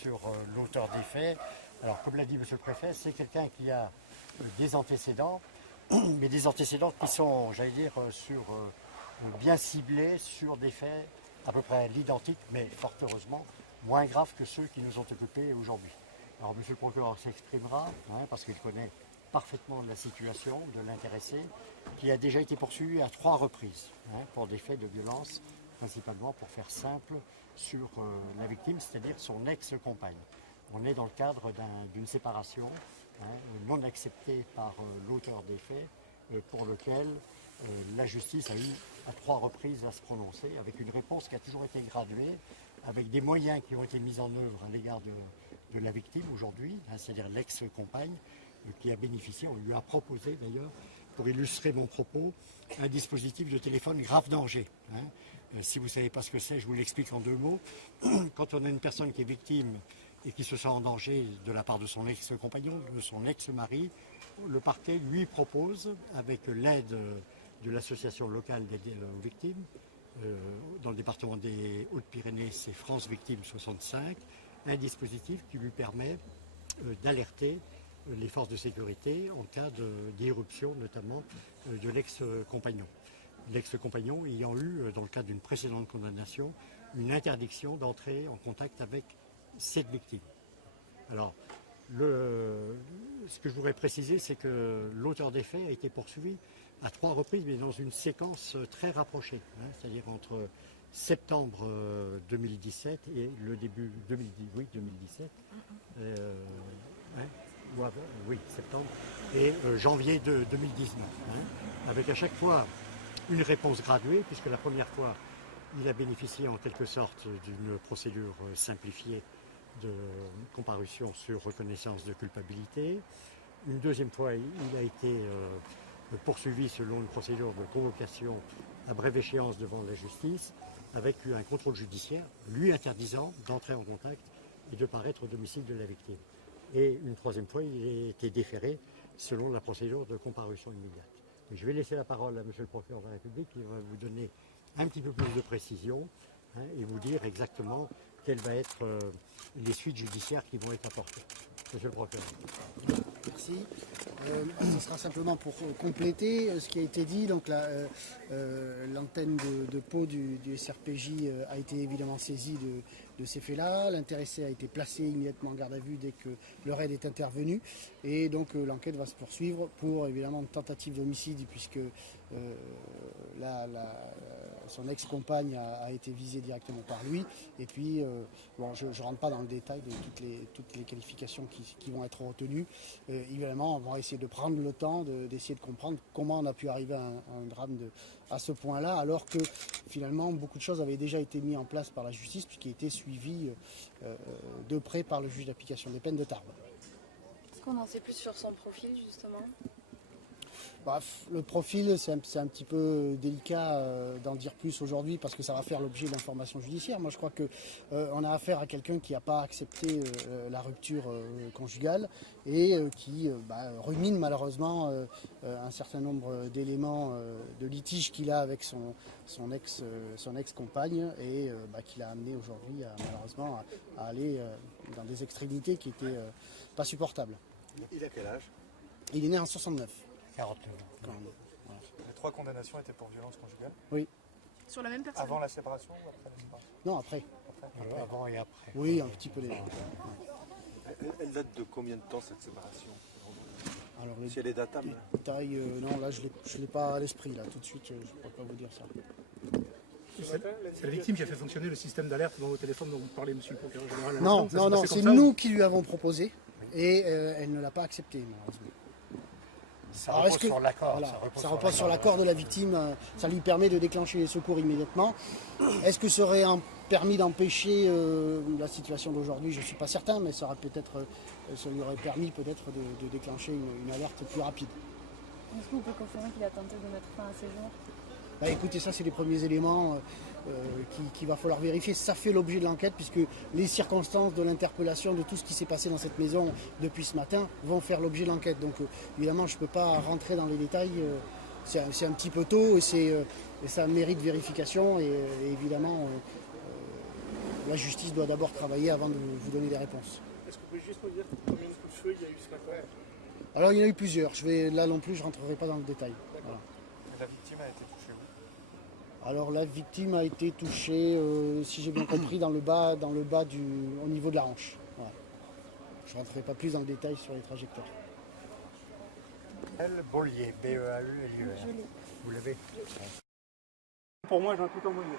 sur l'auteur des faits. Alors, comme l'a dit Monsieur le Préfet, c'est quelqu'un qui a des antécédents, mais des antécédents qui sont, j'allais dire, bien ciblés sur des faits à peu près à l'identique, mais fort heureusement, moins graves que ceux qui nous ont occupés aujourd'hui. Alors, Monsieur le procureur s'exprimera, parce qu'il connaît parfaitement la situation de l'intéressé, qui a déjà été poursuivi à 3 reprises pour des faits de violence, principalement pour faire simple sur la victime, c'est-à-dire son ex-compagne. On est dans le cadre d'une séparation non acceptée par l'auteur des faits, pour lequel la justice a eu à 3 reprises à se prononcer, avec une réponse qui a toujours été graduée, avec des moyens qui ont été mis en œuvre à l'égard de la victime aujourd'hui, c'est-à-dire l'ex-compagne, qui a bénéficié, on lui a proposé d'ailleurs, pour illustrer mon propos, un dispositif de téléphone grave danger. Si vous ne savez pas ce que c'est, je vous l'explique en 2 mots. Quand on a une personne qui est victime et qui se sent en danger de la part de son ex-compagnon, de son ex-mari, le parquet lui propose, avec l'aide de l'association locale d'aide aux victimes, dans le département des Hautes-Pyrénées, c'est France Victimes 65, un dispositif qui lui permet d'alerter les forces de sécurité en cas d'irruption notamment de l'ex-compagnon. L'ex-compagnon ayant eu, dans le cadre d'une précédente condamnation, une interdiction d'entrer en contact avec cette victime. Alors, ce que je voudrais préciser, c'est que l'auteur des faits a été poursuivi à 3 reprises, mais dans une séquence très rapprochée, c'est-à-dire entre septembre 2017 et le début 2017. Oui, septembre, et janvier 2019, avec à chaque fois une réponse graduée, puisque la première fois, il a bénéficié en quelque sorte d'une procédure simplifiée de comparution sur reconnaissance de culpabilité. Une deuxième fois, il a été poursuivi selon une procédure de convocation à brève échéance devant la justice, avec un contrôle judiciaire lui interdisant d'entrer en contact et de paraître au domicile de la victime. Et une troisième fois, il a été déféré selon la procédure de comparution immédiate. Et je vais laisser la parole à Monsieur le procureur de la République qui va vous donner un petit peu plus de précision et vous dire exactement quelles vont être les suites judiciaires qui vont être apportées. Monsieur le procureur. Merci. Ce sera simplement pour compléter ce qui a été dit. Donc l'antenne de Pau du SRPJ a été évidemment saisie de ces faits-là. L'intéressé a été placé immédiatement en garde à vue dès que le raid est intervenu. Et donc l'enquête va se poursuivre pour évidemment une tentative d'homicide puisque son ex-compagne a été visée directement par lui. Et puis, je ne rentre pas dans le détail de toutes les qualifications qui vont être retenues. Évidemment, on va essayer de prendre le temps d'essayer de comprendre comment on a pu arriver à un drame à ce point-là, alors que finalement, beaucoup de choses avaient déjà été mises en place par la justice, puisqu'il a été suivi de près par le juge d'application des peines de Tarbes. Est-ce qu'on en sait plus sur son profil, justement ? Le profil, c'est un petit peu délicat d'en dire plus aujourd'hui parce que ça va faire l'objet d'informations judiciaires. Moi, je crois qu'on a affaire à quelqu'un qui n'a pas accepté la rupture conjugale et qui rumine malheureusement un certain nombre d'éléments de litige qu'il a avec son ex-compagne et qui l'a amené aujourd'hui malheureusement à aller dans des extrémités qui n'étaient pas supportables. Il a quel âge ? Il est né en 69. 49 ans. Voilà. Les 3 condamnations étaient pour violence conjugale. Oui. Sur la même personne ? Avant la séparation ou après la séparation ? Non, après. Après. Avant et après. Oui, un petit peu les deux. Elle date de combien de temps cette séparation ? Alors, Si elle est datable. détails, non, là, je ne l'ai pas à l'esprit, là, tout de suite, je ne pourrais pas vous dire ça. C'est la victime qui a fait fonctionner le système d'alerte dans vos téléphones dont vous parlez, monsieur le procureur général. Non, c'est nous qui lui avons proposé et elle ne l'a pas accepté, malheureusement. Ça repose sur l'accord. Voilà, ça repose sur l'accord de la victime, ça lui permet de déclencher les secours immédiatement. Est-ce que ça aurait permis d'empêcher la situation d'aujourd'hui? Je ne suis pas certain, mais ça lui aurait permis peut-être de déclencher une alerte plus rapide. Est-ce que vous pouvez confirmer qu'il a tenté de mettre fin à ses jours? Écoutez, ça c'est les premiers éléments qu'il va falloir vérifier. Ça fait l'objet de l'enquête puisque les circonstances de l'interpellation de tout ce qui s'est passé dans cette maison depuis ce matin vont faire l'objet de l'enquête. Donc évidemment je ne peux pas rentrer dans les détails, c'est un petit peu tôt et ça mérite vérification et évidemment la justice doit d'abord travailler avant de vous donner des réponses. Est-ce que vous pouvez juste nous dire combien de coups de feu il y a eu ce matin? Alors il y en a eu plusieurs, là non plus je ne rentrerai pas dans le détail. Voilà. La victime a été touchée où? Alors la victime a été touchée, si j'ai bien compris, au niveau de la hanche. Voilà. Je ne rentrerai pas plus dans le bétail sur les trajectoires. Beaulier, B-E-A-U-L-I-E-R. Vous l'avez? Pour moi, j'ai un tout envoyé.